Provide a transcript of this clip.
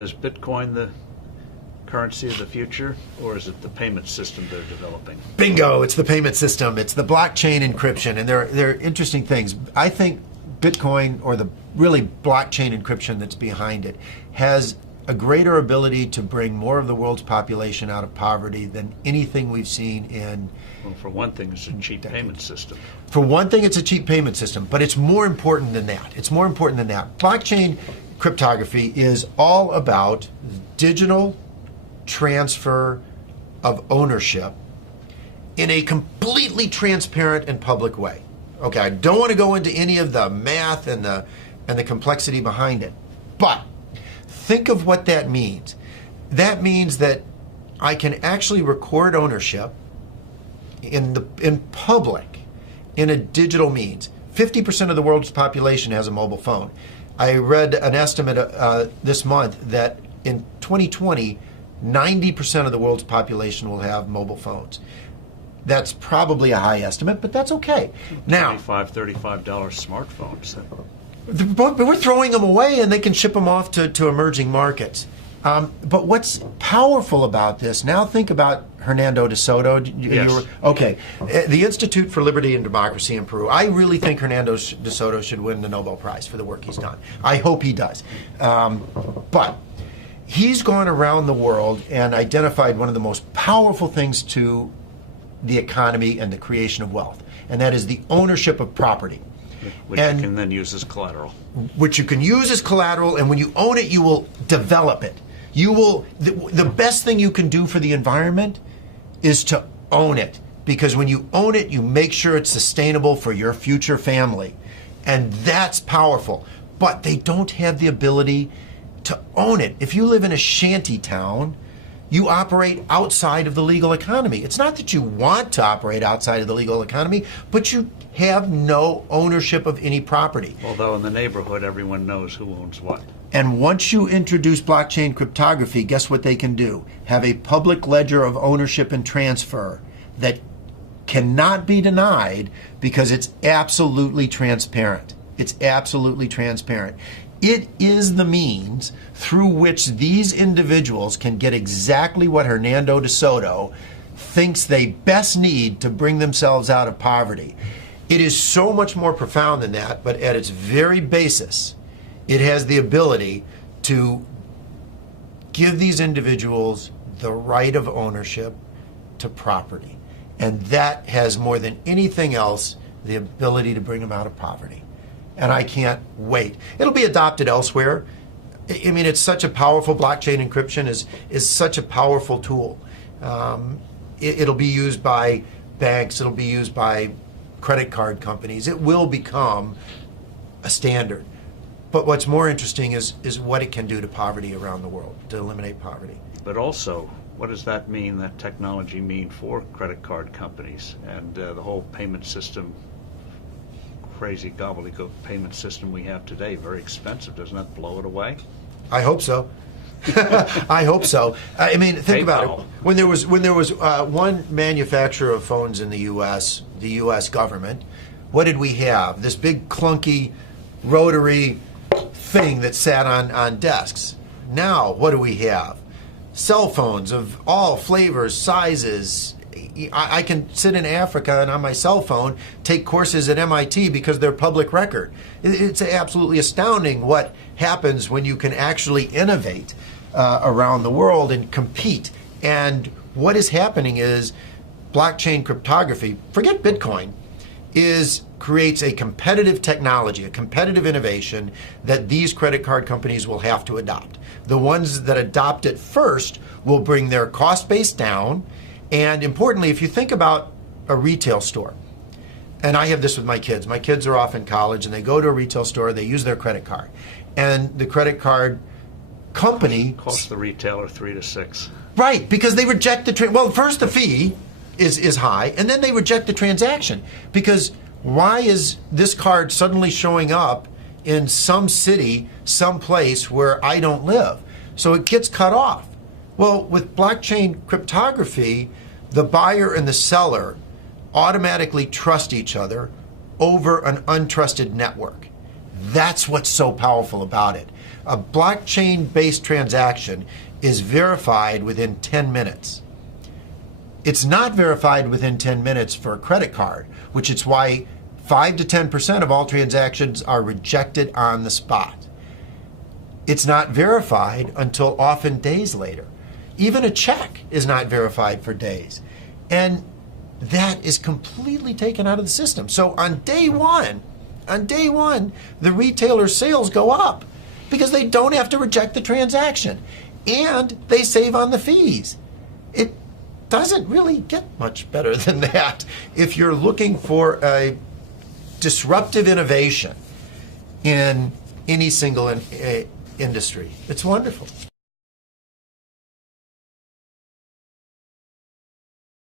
Is Bitcoin the currency of the future, or is it the payment system they're developing? Bingo, it's the payment system. It's the blockchain encryption, and they're interesting things. I think Bitcoin, or the really blockchain encryption that's behind it, has a greater ability to bring more of the world's population out of poverty than anything we've seen in... Well, for one thing, it's a cheap payment system. For one thing, it's a cheap payment system, but it's more important than that. It's more important than that. Blockchain cryptography is all about digital transfer of ownership in a completely transparent and public way. Okay, I don't want to go into any of the math and the complexity behind it, but think of what that means. That means that I can actually record ownership in public in a digital means. 50% of the world's population has a mobile phone. I read an estimate this month that in 2020, 90% of the world's population will have mobile phones. That's probably a high estimate, but that's okay. Now, $35 smartphones. But we're throwing them away, and they can ship them off to emerging markets. But what's powerful about this, now think about Hernando de Soto. Yes. Okay. The Institute for Liberty and Democracy in Peru. I really think Hernando de Soto should win the Nobel Prize for the work he's done. I hope he does. But he's gone around the world and identified one of the most powerful things to the economy and the creation of wealth, and that is the ownership of property. Which you can then use as collateral. Which you can use as collateral, and when you own it, you will develop it. You will. The best thing you can do for the environment is to own it, because when you own it, you make sure it's sustainable for your future family, and that's powerful. But they don't have the ability to own it. If you live in a shanty town, you operate outside of the legal economy. It's not that you want to operate outside of the legal economy, but you have no ownership of any property. Although in the neighborhood, everyone knows who owns what. And once you introduce blockchain cryptography, guess what they can do? Have a public ledger of ownership and transfer that cannot be denied, because it's absolutely transparent. It's absolutely transparent. It is the means through which these individuals can get exactly what Hernando de Soto thinks they best need to bring themselves out of poverty. It is so much more profound than that, but at its very basis, it has the ability to give these individuals the right of ownership to property. And that has, more than anything else, the ability to bring them out of poverty. And I can't wait. It'll be adopted elsewhere. I mean, it's such a powerful, blockchain encryption is such a powerful tool. It'll be used by banks. It'll be used by credit card companies. It will become a standard. But what's more interesting is what it can do to poverty around the world, to eliminate poverty. But also, what does that mean, that technology mean for credit card companies and the whole payment system? Crazy gobbledygook payment system we have today, very expensive. Doesn't that blow it away? I hope so. I hope so. I mean, think about it. When there was one manufacturer of phones in the U.S., the U.S. government, what did we have? This big clunky rotary thing that sat on desks. Now, what do we have? Cell phones of all flavors, sizes. I can sit in Africa and on my cell phone take courses at MIT because they're public record. It's absolutely astounding what happens when you can actually innovate around the world and compete. And what is happening is blockchain cryptography, forget Bitcoin, creates a competitive technology, a competitive innovation that these credit card companies will have to adopt. The ones that adopt it first will bring their cost base down. And importantly, if you think about a retail store, and I have this with my kids are off in college and they go to a retail store, they use their credit card. And the credit card company costs the retailer $3 to $6. Right, because they reject well, first the fee is high, and then they reject the transaction. Because why is this card suddenly showing up in some city, some place where I don't live? So it gets cut off. Well, with blockchain cryptography, the buyer and the seller automatically trust each other over an untrusted network. That's what's so powerful about it. A blockchain-based transaction is verified within 10 minutes. It's not verified within 10 minutes for a credit card, which is why 5 to 10% of all transactions are rejected on the spot. It's not verified until often days later. Even a check is not verified for days. And that is completely taken out of the system. So on day one, the retailer's sales go up because they don't have to reject the transaction and they save on the fees. It doesn't really get much better than that if you're looking for a disruptive innovation in any single industry. It's wonderful.